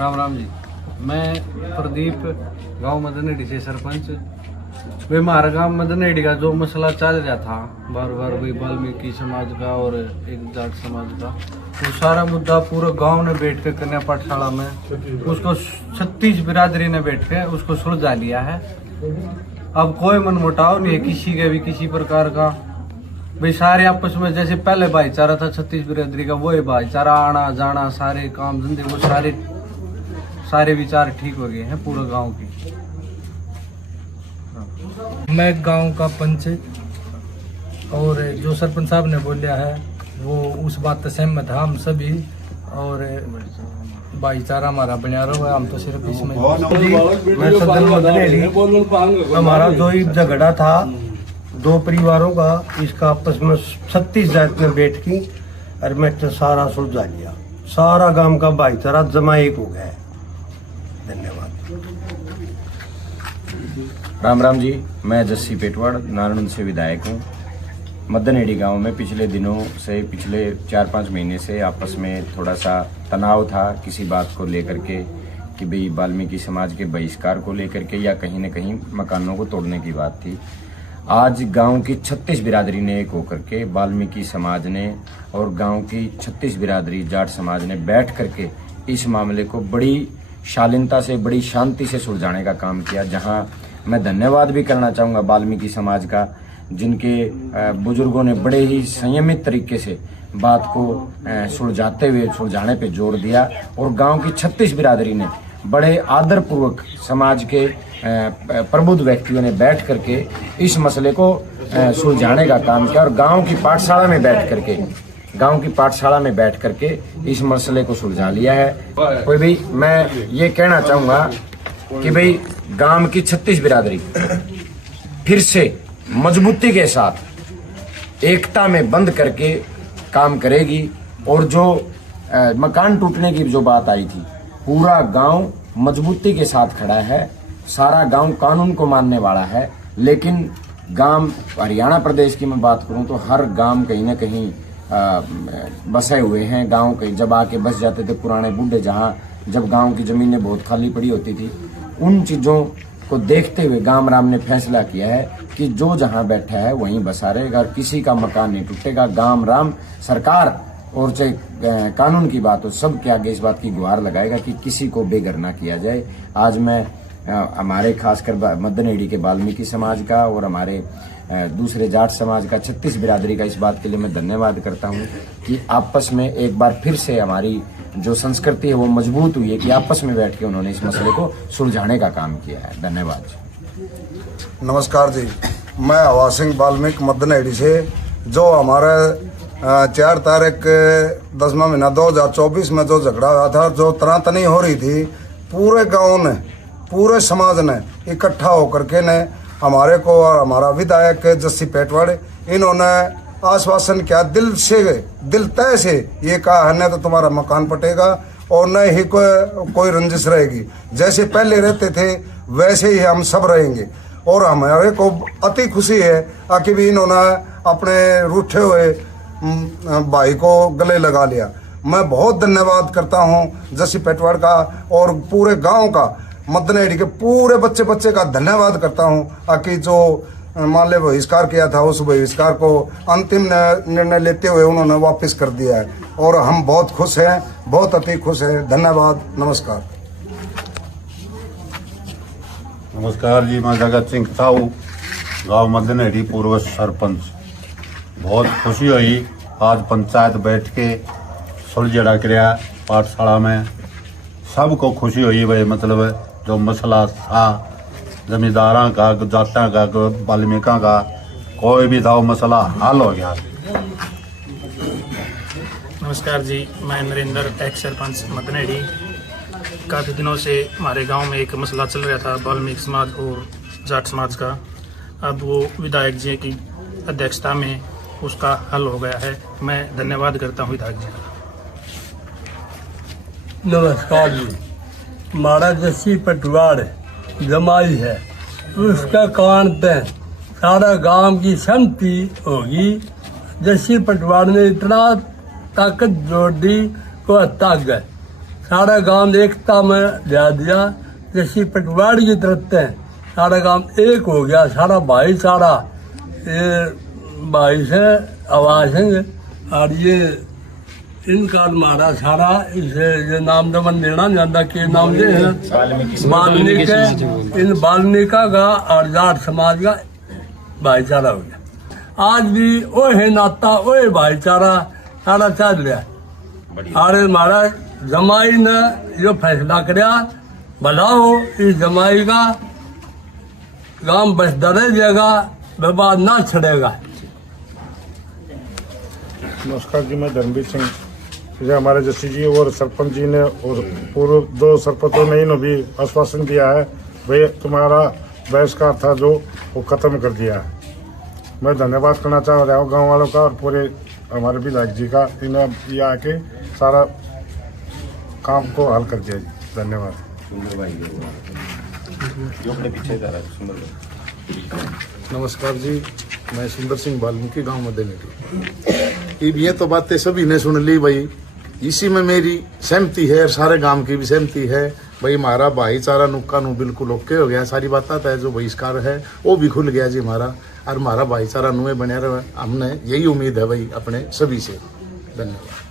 राम राम जी। मैं प्रदीप गांव मदनहेड़ी से सरपंच। वे हमारे गांव मदनहेड़ी का जो मसला चल रहा था बार बार वही वाल्मीकि समाज का और एक जाट समाज का, वो सारा मुद्दा पूरा गांव ने बैठ के कन्या पाठशाला में उसको 36 बिरादरी ने बैठ के उसको सुलझा लिया है। अब कोई मनमुटाव नहीं है किसी के भी किसी प्रकार का। भाई सारे आपस में जैसे पहले भाईचारा था 36 बिरादरी का, वही भाईचारा, आना जाना, सारे काम धंधे, वो सारे विचार ठीक हो गए हैं पूरे गांव की। मैं गांव का पंच और जो सरपंच साहब ने बोलिया है वो उस बात से सहमत है हम सभी, और भाईचारा हमारा बना रहा है। हम तो सिर्फ इसमें हमारा जो ही झगड़ा था दो परिवारों का, इसका आपस में 36 जात में बैठ की और मैं तो सारा सुलझा लिया। सारा गांव का भाईचारा जमा एक हो गया है। धन्यवाद। राम राम जी। मैं जस्सी पेटवाड़ नारायण से विधायक हूँ। मदनहेड़ी गांव में पिछले दिनों से, पिछले 4-5 महीने से आपस में थोड़ा सा तनाव था किसी बात को लेकर के कि भाई वाल्मीकि समाज के बहिष्कार को लेकर के या कहीं न कहीं मकानों को तोड़ने की बात थी। आज गांव की 36 बिरादरी ने एक होकर के, वाल्मीकि समाज ने और गांव की 36 बिरादरी जाट समाज ने बैठ करके इस मामले को बड़ी शालीनता से, बड़ी शांति से सुलझाने का काम किया। जहां मैं धन्यवाद भी करना चाहूँगा वाल्मीकि समाज का, जिनके बुजुर्गों ने बड़े ही संयमित तरीके से बात को सुलझाने पे जोर दिया और गांव की 36 बिरादरी ने बड़े आदरपूर्वक समाज के प्रबुद्ध व्यक्तियों ने बैठ करके इस मसले को सुलझाने का काम किया और गांव की पाठशाला में बैठ करके इस मसले को सुलझा लिया है। कोई भी मैं ये कहना चाहूँगा कि भाई गांव की 36 बिरादरी फिर से मजबूती के साथ एकता में बंद करके काम करेगी और जो मकान टूटने की जो बात आई थी, पूरा गांव मजबूती के साथ खड़ा है। सारा गांव कानून को मानने वाला है, लेकिन गांव हरियाणा प्रदेश की मैं बात करूं तो हर गांव कहीं न कहीं बसे हुए हैं। गांव कहीं जब आके बस जाते थे पुराने बूढ़े, जहां जब गांव की जमीनें बहुत खाली पड़ी होती थी, उन चीज़ों को देखते हुए गांव राम ने फैसला किया है कि जो जहां बैठा है वहीं बसा रहेगा, किसी का मकान नहीं टूटेगा। गांव राम सरकार और चाहे कानून की बात हो, सबके आगे इस बात की गुहार लगाएगा कि किसी को बेघर ना किया जाए। आज मैं हमारे खासकर मदनहेड़ी के वाल्मीकि समाज का और हमारे दूसरे जाट समाज का 36 बिरादरी का इस बात के लिए मैं धन्यवाद करता हूं कि आपस में एक बार फिर से हमारी जो संस्कृति है वो मजबूत हुई है कि आपस में बैठ के उन्होंने इस मसले को सुलझाने का काम किया है। धन्यवाद। नमस्कार जी। मैं हवा सिंह वाल्मीकि मदनहेड़ी से, जो हमारा 4 तारीख 10वां महीना 2024 में जो झगड़ा हुआ था, जो तनातनी हो रही थी, पूरे गांव ने, पूरे समाज ने इकट्ठा होकर के ने हमारे को और हमारा विधायक जस्सी पेटवाड़, इन्होंने आश्वासन किया, दिल तय से ये कहा है, न तो तुम्हारा मकान पटेगा और न ही कोई रंजिश रहेगी। जैसे पहले रहते थे वैसे ही हम सब रहेंगे। और हमारे को अति खुशी है कि भी इन्होंने अपने रूठे हुए भाई को गले लगा लिया। मैं बहुत धन्यवाद करता हूँ जस्सी पेटवाड़ का और पूरे गांव का, मदनहेड़ी के पूरे बच्चे का धन्यवाद करता हूँ कि जो मान ले बहिष्कार किया था, उस बहिष्कार को अंतिम निर्णय लेते हुए उन्होंने वापस कर दिया है और हम बहुत खुश हैं, बहुत अति खुश हैं। धन्यवाद। नमस्कार। नमस्कार जी। मैं जगत सिंह साहू, गांव मदनहेड़ी पूर्व सरपंच। बहुत खुशी हुई आज पंचायत बैठ के सुलझा किया पाठशाला में। सबको खुशी हुई भाई, मतलब जो मसला था जमींदारा का, जाटा का, वाल्मीका का, कोई भी था वो मसला हल हो गया। नमस्कार जी। मैं नरेंद्र, एक्स सरपंच मदनहेड़ी। काफ़ी दिनों से हमारे गांव में एक मसला चल रहा था वाल्मीकि समाज और जाट समाज का। अब वो विधायक जी की अध्यक्षता में उसका हल हो गया है। मैं धन्यवाद करता हूँ विधायक जी। नमस्कार जी। हमारा जस्सी पेटवाड़ जमाई है, उसका कान पे सारा गांव की सहमति होगी। जस्सी पेटवाड़ ने इतना ताकत जोड़ दी को तक सारा गांव एकता में ला दिया, जैसी पटवाड़ी की तरफ है सारा गांव एक हो गया, सारा भाईचारा। ये भाई से आवाज है और ये इनका मारा सारा इसे ये नाम दमन देना जानता के नाम दे है वाल्मीकि, इन वाल्मीकि का और जाट समाज का भाईचारा हो गया। आज भी वो है नाता, वो है भाईचारा सारा चल रहा है। और हमारा जमाई ने जो फैसला कराया भला हो, इस जमाई का गांव बसदा रह जाएगा, विवाद ना छड़ेगा। नमस्कार जी, मैं धर्मवीर सिंह। जो हमारे जस्सी जी और सरपंच जी ने और पूर्व 2 सरपंचों ने इन्होंने भी आश्वासन दिया है भाई तुम्हारा बहिष्कार था जो वो खत्म कर दिया है। मैं धन्यवाद करना चाह रहा हूँ गाँव वालों का और पूरे हमारे विधायक जी का, इन्हें ये आके सारा काम को हल कर दिया जी। धन्यवाद। नमस्कार जी, मैं सुंदर सिंह वाल्मीकि गांव मदनेड़ी। अब ये तो बातें सभी ने सुन ली भाई, इसी में मेरी सहमति है और सारे गांव की भी सहमति है भाई। हमारा भाईचारा नुक्का नु बिल्कुल ओके हो गया, सारी बात है जो बहिष्कार है वो भी खुल गया जी हमारा, और हमारा भाईचारा नुए बने रहे। हमने यही उम्मीद है भाई अपने सभी से। धन्यवाद।